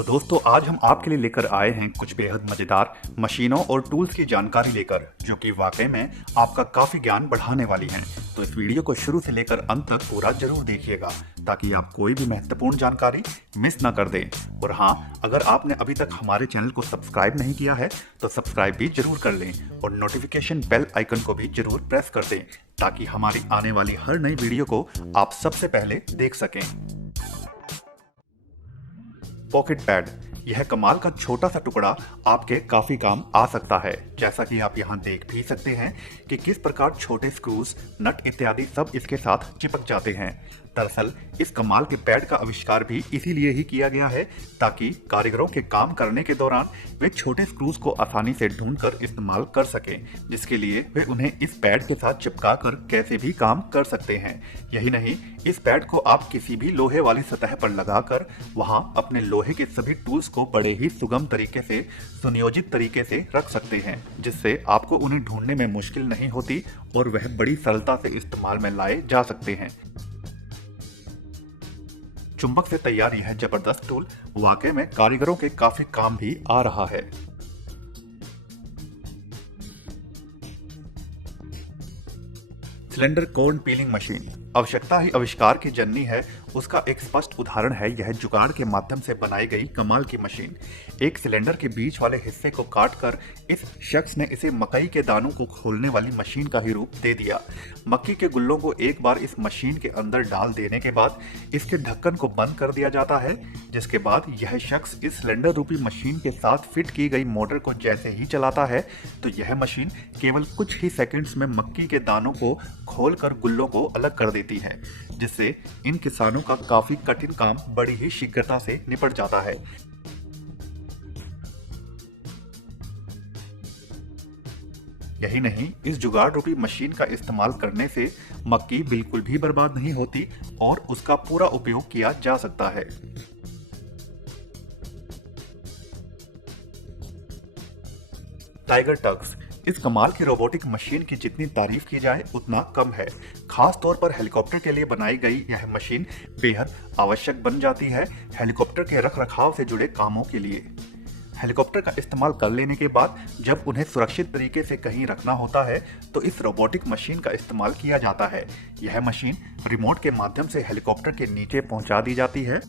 तो दोस्तों आज हम आपके लिए लेकर आए हैं कुछ बेहद मजेदार मशीनों और टूल्स की जानकारी लेकर, जो कि वाकई में आपका काफी ज्ञान बढ़ाने वाली हैं। तो इस वीडियो को शुरू से लेकर अंत तक पूरा जरूर देखिएगा ताकि आप कोई भी महत्वपूर्ण जानकारी मिस ना कर दें। और हाँ, अगर आपने अभी तक हमारे चैनल को सब्सक्राइब नहीं किया है तो सब्सक्राइब भी जरूर कर लें और नोटिफिकेशन बेल आइकन को भी जरूर प्रेस कर दें ताकि हमारी आने वाली हर नई वीडियो को आप सबसे पहले देख सकें। पॉकेट पैड, यह कमाल का छोटा सा टुकड़ा आपके काफी काम आ सकता है। जैसा कि आप यहाँ देख भी सकते हैं कि किस प्रकार छोटे स्क्रूज, नट इत्यादि सब इसके साथ चिपक जाते हैं। दरअसल इस कमाल के पैड का आविष्कार भी इसीलिए ही किया गया है ताकि कारीगरों के काम करने के दौरान वे छोटे स्क्रूज को आसानी से ढूंढकर इस्तेमाल कर सकें, जिसके लिए वे उन्हें इस पैड के साथ चिपका कर कैसे भी काम कर सकते हैं। यही नहीं, इस पैड को आप किसी भी लोहे वाली सतह पर लगाकर वहां अपने लोहे के सभी टूल्स को बड़े ही सुगम तरीके से, सुनियोजित तरीके से रख सकते हैं, जिससे आपको उन्हें ढूंढने में मुश्किल नहीं होती और वह बड़ी सरलता से इस्तेमाल में लाए जा सकते हैं। चुंबक से तैयार यह जबरदस्त टूल वाकई में कारीगरों के काफी काम भी आ रहा है। सिलेंडर कॉर्न पीलिंग मशीन, आवश्यकता ही आविष्कार की जननी है, उसका एक स्पष्ट उदाहरण है यह जुगाड़ के माध्यम से बनाई गई कमाल की मशीन। एक सिलेंडर के बीच वाले हिस्से को काटकर इस शख्स ने इसे मकई के दानों को खोलने वाली मशीन का ही रूप दे दिया। मक्की के गुल्लों को एक बार इस मशीन के अंदर डाल देने के बाद इसके ढक्कन को बंद कर दिया जाता है, जिसके बाद यह शख्स इस सिलेंडर रूपी मशीन के साथ फिट की गई मोटर को जैसे ही चलाता है तो यह मशीन केवल कुछ ही सेकंड्स में मक्की के दानों को खोलकर गुल्लों को अलग कर देती है, जिससे इन किसानों का काफी कठिन काम बड़ी ही शीघ्रता से निपट जाता है। यही नहीं, इस जुगाड़ रूपी मशीन का इस्तेमाल करने से मक्की बिल्कुल भी बर्बाद नहीं होती और उसका पूरा उपयोग किया जा सकता है। टाइगर टग्स, इस कमाल की रोबोटिक मशीन की जितनी तारीफ की जाए उतना कम है। खास तौर पर हेलीकॉप्टर के लिए बनाई गई यह मशीन बेहद आवश्यक बन जाती है हेलीकॉप्टर के रखरखाव से जुड़े कामों के लिए। हेलीकॉप्टर का इस्तेमाल कर लेने के बाद जब उन्हें सुरक्षित तरीके से कहीं रखना होता है तो इस रोबोटिक मशीन का इस्तेमाल किया जाता है। यह मशीन रिमोट के माध्यम से हेलीकॉप्टर के नीचे पहुंचा दी जाती है,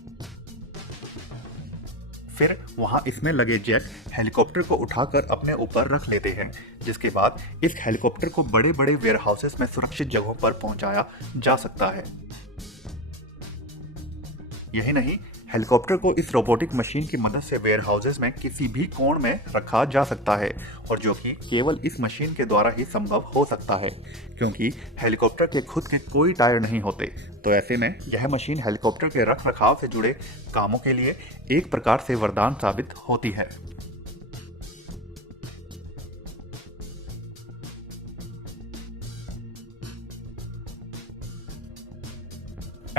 फिर वहां इसमें लगे जैक हेलीकॉप्टर को उठाकर अपने ऊपर रख लेते हैं, जिसके बाद इस हेलीकॉप्टर को बड़े बड़े वेयरहाउसेस में सुरक्षित जगहों पर पहुंचाया जा सकता है। यही नहीं, हेलीकॉप्टर को इस रोबोटिक मशीन की मदद से वेयरहाउसेस में किसी भी कोण में रखा जा सकता है, और जो कि केवल इस मशीन के द्वारा ही संभव हो सकता है क्योंकि हेलीकॉप्टर के खुद के कोई टायर नहीं होते। तो ऐसे में यह मशीन हेलीकॉप्टर के रखरखाव से जुड़े कामों के लिए एक प्रकार से वरदान साबित होती है।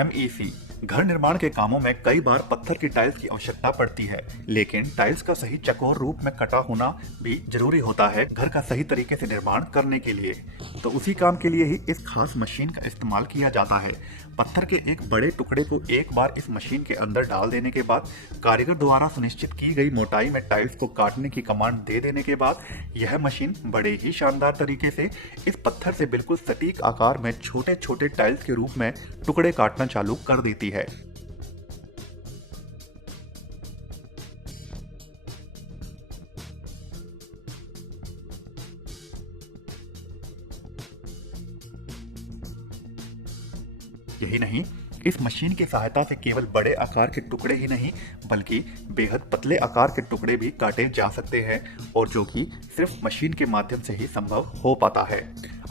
MEC, घर निर्माण के कामों में कई बार पत्थर की टाइल्स की आवश्यकता पड़ती है, लेकिन टाइल्स का सही चौकोर रूप में कटा होना भी जरूरी होता है घर का सही तरीके से निर्माण करने के लिए। तो उसी काम के लिए ही इस खास मशीन का इस्तेमाल किया जाता है। पत्थर के एक बड़े टुकड़े को एक बार इस मशीन के अंदर डाल देने के बाद कारीगर द्वारा सुनिश्चित की गई मोटाई में टाइल्स को काटने की कमांड दे देने के बाद यह मशीन बड़े ही शानदार तरीके से इस पत्थर से बिल्कुल सटीक आकार में छोटे छोटे टाइल्स के रूप में टुकड़े काटना चालू कर देती है। यही नहीं, इस मशीन की सहायता से केवल बड़े आकार के टुकड़े ही नहीं बल्कि बेहद पतले आकार के टुकड़े भी काटे जा सकते हैं, और जो कि सिर्फ मशीन के माध्यम से ही संभव हो पाता है।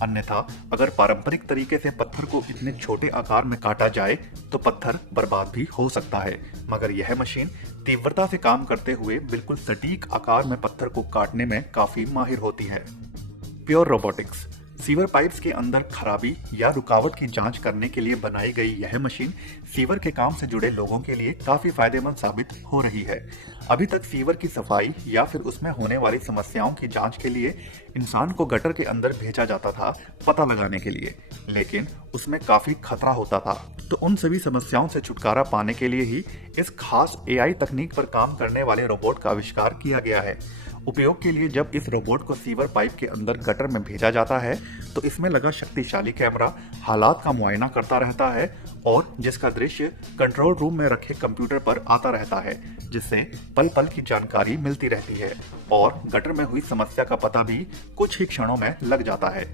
अन्यथा अगर पारंपरिक तरीके से पत्थर को इतने छोटे आकार में काटा जाए तो पत्थर बर्बाद भी हो सकता है, मगर यह मशीन तीव्रता से काम करते हुए बिल्कुल सटीक आकार में पत्थर को काटने में काफी माहिर होती है। प्योर रोबोटिक्स, सीवर पाइप्स के अंदर खराबी या रुकावट की जांच करने के लिए बनाई गई यह मशीन सीवर के काम से जुड़े लोगों के लिए काफी फायदेमंद साबित हो रही है। अभी तक सीवर की सफाई या फिर उसमें होने वाली समस्याओं की जांच के लिए इंसान को गटर के अंदर भेजा जाता था पता लगाने के लिए, लेकिन उसमें काफी खतरा होता था। तो उन सभी समस्याओं से छुटकारा पाने के लिए ही इस खास एआई तकनीक पर काम करने वाले रोबोट का आविष्कार किया गया है। उपयोग के लिए जब इस रोबोट को सीवर पाइप के अंदर गटर में भेजा जाता है तो इसमें लगा शक्तिशाली कैमरा हालात का मुआयना करता रहता है और जिसका दृश्य कंट्रोल रूम में रखे कंप्यूटर पर आता रहता है, जिससे पल पल की जानकारी मिलती रहती है और गटर में हुई समस्या का पता भी कुछ ही क्षणों में लग जाता है।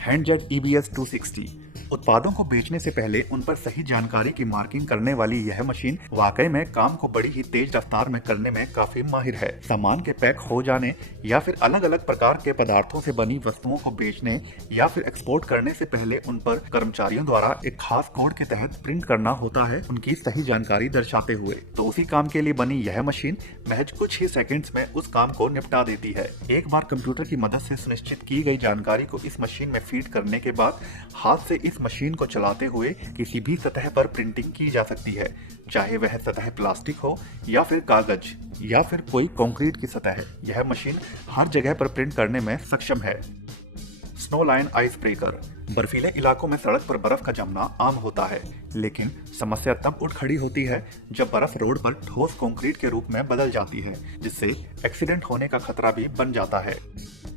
हैंडजेट EBS 260 उत्पादों को बेचने से पहले उन पर सही जानकारी की मार्किंग करने वाली यह मशीन वाकई में काम को बड़ी ही तेज रफ्तार में करने में काफी माहिर है। सामान के पैक हो जाने या फिर अलग अलग प्रकार के पदार्थों से बनी वस्तुओं को बेचने या फिर एक्सपोर्ट करने से पहले उन पर कर्मचारियों द्वारा एक खास कोड के तहत प्रिंट करना होता है उनकी सही जानकारी दर्शाते हुए। तो उसी काम के लिए बनी यह मशीन महज कुछ ही सेकेंड्स में उस काम को निपटा देती है। एक बार कंप्यूटर की मदद से सुनिश्चित की गई जानकारी को इस मशीन में फीड करने के बाद हाथ से इस मशीन को चलाते हुए किसी भी सतह पर प्रिंटिंग की जा सकती है, चाहे वह सतह प्लास्टिक हो या फिर कागज या फिर कोई कंक्रीट की सतह। यह मशीन हर जगह पर प्रिंट करने में सक्षम है। Snow line ice breaker. बर्फीले इलाकों में सड़क पर बर्फ का जमना आम होता है, लेकिन समस्या तब उठ खड़ी होती है जब बर्फ रोड पर ठोस कंक्रीट के रूप में बदल जाती है, जिससे एक्सीडेंट होने का खतरा भी बन जाता है।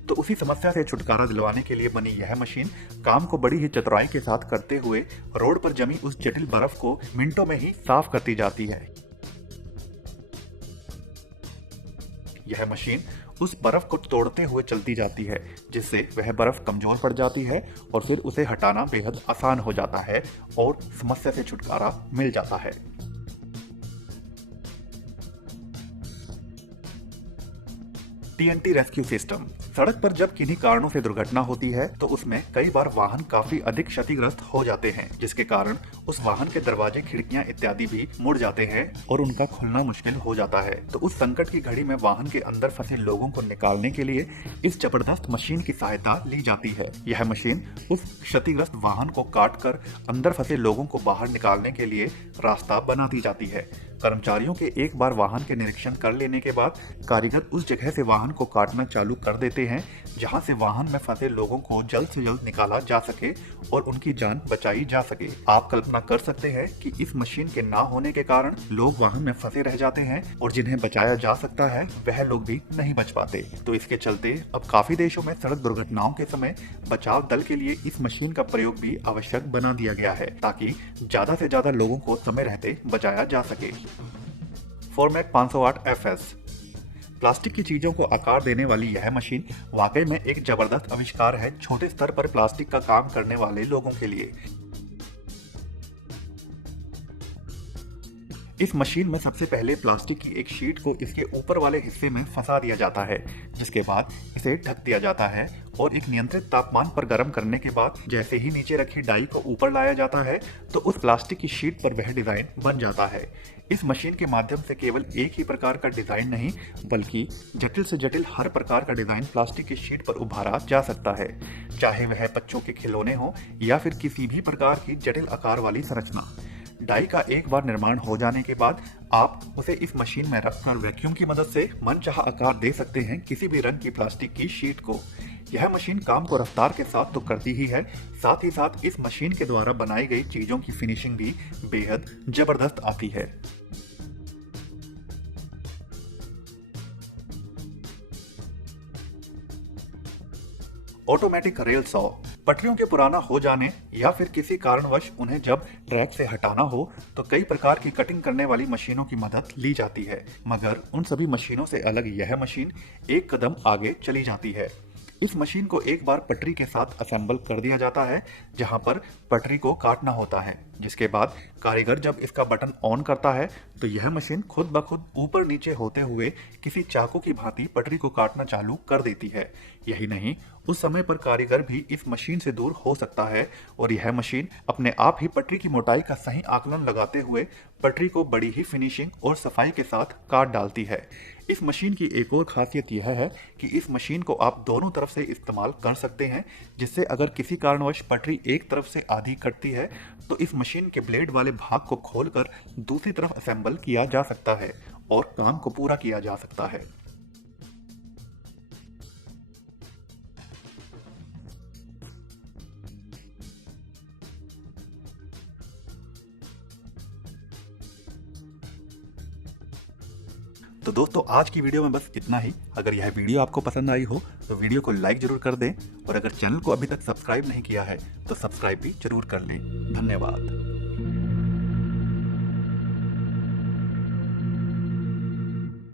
तो उसी समस्या से छुटकारा दिलवाने के लिए बनी यह मशीन काम को बड़ी ही चतुराई के साथ करते हुए रोड पर जमी उस जटिल बर्फ को मिनटों में ही साफ करती जाती है। यह मशीन उस बर्फ को तोड़ते हुए चलती जाती है, जिससे वह बर्फ कमजोर पड़ जाती है और फिर उसे हटाना बेहद आसान हो जाता है और समस्या से छुटकारा मिल जाता है। TNT rescue system. सड़क पर जब किन्हीं कारणों से दुर्घटना होती है तो उसमें कई बार वाहन काफी अधिक क्षतिग्रस्त हो जाते हैं, जिसके कारण उस वाहन के दरवाजे, खिड़कियां इत्यादि भी मुड़ जाते हैं और उनका खुलना मुश्किल हो जाता है। तो उस संकट की घड़ी में वाहन के अंदर फंसे लोगों को निकालने के लिए इस जबरदस्त मशीन की सहायता ली जाती है। यह मशीन उस क्षतिग्रस्त वाहन को काट कर अंदर फंसे लोगों को बाहर निकालने के लिए रास्ता बना दी जाती है। कर्मचारियों के एक बार वाहन के निरीक्षण कर लेने के बाद कारीगर उस जगह से वाहन को काटना चालू कर देते हैं जहां से वाहन में फंसे लोगों को जल्द से जल्द निकाला जा सके और उनकी जान बचाई जा सके। आप कल्पना कर सकते हैं कि इस मशीन के ना होने के कारण लोग वाहन में फंसे रह जाते हैं और जिन्हें बचाया जा सकता है वह लोग भी नहीं बच पाते। तो इसके चलते अब काफी देशों में सड़क दुर्घटनाओं के समय बचाव दल के लिए इस मशीन का प्रयोग भी आवश्यक बना दिया गया है, ताकि ज्यादा से ज्यादा लोगों को समय रहते बचाया जा सके। Format 508 FS। प्लास्टिक की चीजों को आकार देने वाली यह मशीन वाकई में एक जबरदस्त आविष्कार है छोटे स्तर पर प्लास्टिक का काम करने वाले लोगों के लिए। इस मशीन में सबसे पहले प्लास्टिक की एक शीट को इसके ऊपर वाले हिस्से में फंसा दिया जाता है, जिसके बाद इसे ढक दिया जाता है और एक नियंत्रित तापमान पर गर्म करने के बाद जैसे ही नीचे रखी डाई को ऊपर लाया जाता है तो उस प्लास्टिक की शीट पर वह डिजाइन बन जाता है। इस मशीन के माध्यम से केवल एक ही प्रकार का डिजाइन नहीं बल्कि जटिल से जटिल हर प्रकार का डिजाइन प्लास्टिक की शीट पर उभारा जा सकता है, चाहे वह बच्चों के खिलौने हो या फिर किसी भी प्रकार की जटिल आकार वाली संरचना। डाई का एक बार निर्माण हो जाने के बाद आप उसे इस मशीन में रखकर वैक्यूम की मदद से मनचाहा आकार दे सकते हैं किसी भी रंग की प्लास्टिक की शीट को। यह मशीन काम को रफ्तार के साथ तो करती ही है, साथ ही साथ इस मशीन के द्वारा बनाई गई चीजों की फिनिशिंग भी बेहद जबरदस्त आती है। Automatic rail saw. पटरियों के पुराना हो जाने या फिर किसी कारणवश उन्हें जब ट्रैक से हटाना हो तो कई प्रकार की कटिंग करने वाली मशीनों की मदद ली जाती है, मगर उन सभी मशीनों से अलग यह मशीन एक कदम आगे चली जाती है। इस मशीन को एक बार पटरी के साथ असेंबल कर दिया जाता है जहां पर पटरी को काटना होता है, जिसके बाद कारीगर जब इसका बटन ऑन करता है तो यह मशीन खुद ब खुद ऊपर नीचे होते हुए किसी चाकू की भांति पटरी को काटना चालू कर देती है। यही नहीं, उस समय पर कारीगर भी इस मशीन से दूर हो सकता है और यह मशीन अपने आप ही पटरी की मोटाई का सही आकलन लगाते हुए पटरी को बड़ी ही फिनिशिंग और सफाई के साथ काट डालती है। इस मशीन की एक और खासियत यह है कि इस मशीन को आप दोनों तरफ से इस्तेमाल कर सकते हैं, जिससे अगर किसी कारणवश पटरी एक तरफ से आधी कटती है तो इस मशीन के ब्लेड वाले भाग को खोलकर दूसरी तरफ असेंबल किया जा सकता है और काम को पूरा किया जा सकता है। तो दोस्तों आज की वीडियो में बस इतना ही। अगर यह वीडियो आपको पसंद आई हो तो वीडियो को लाइक जरूर कर दें और अगर चैनल को अभी तक सब्सक्राइब नहीं किया है तो सब्सक्राइब भी जरूर कर लें। धन्यवाद।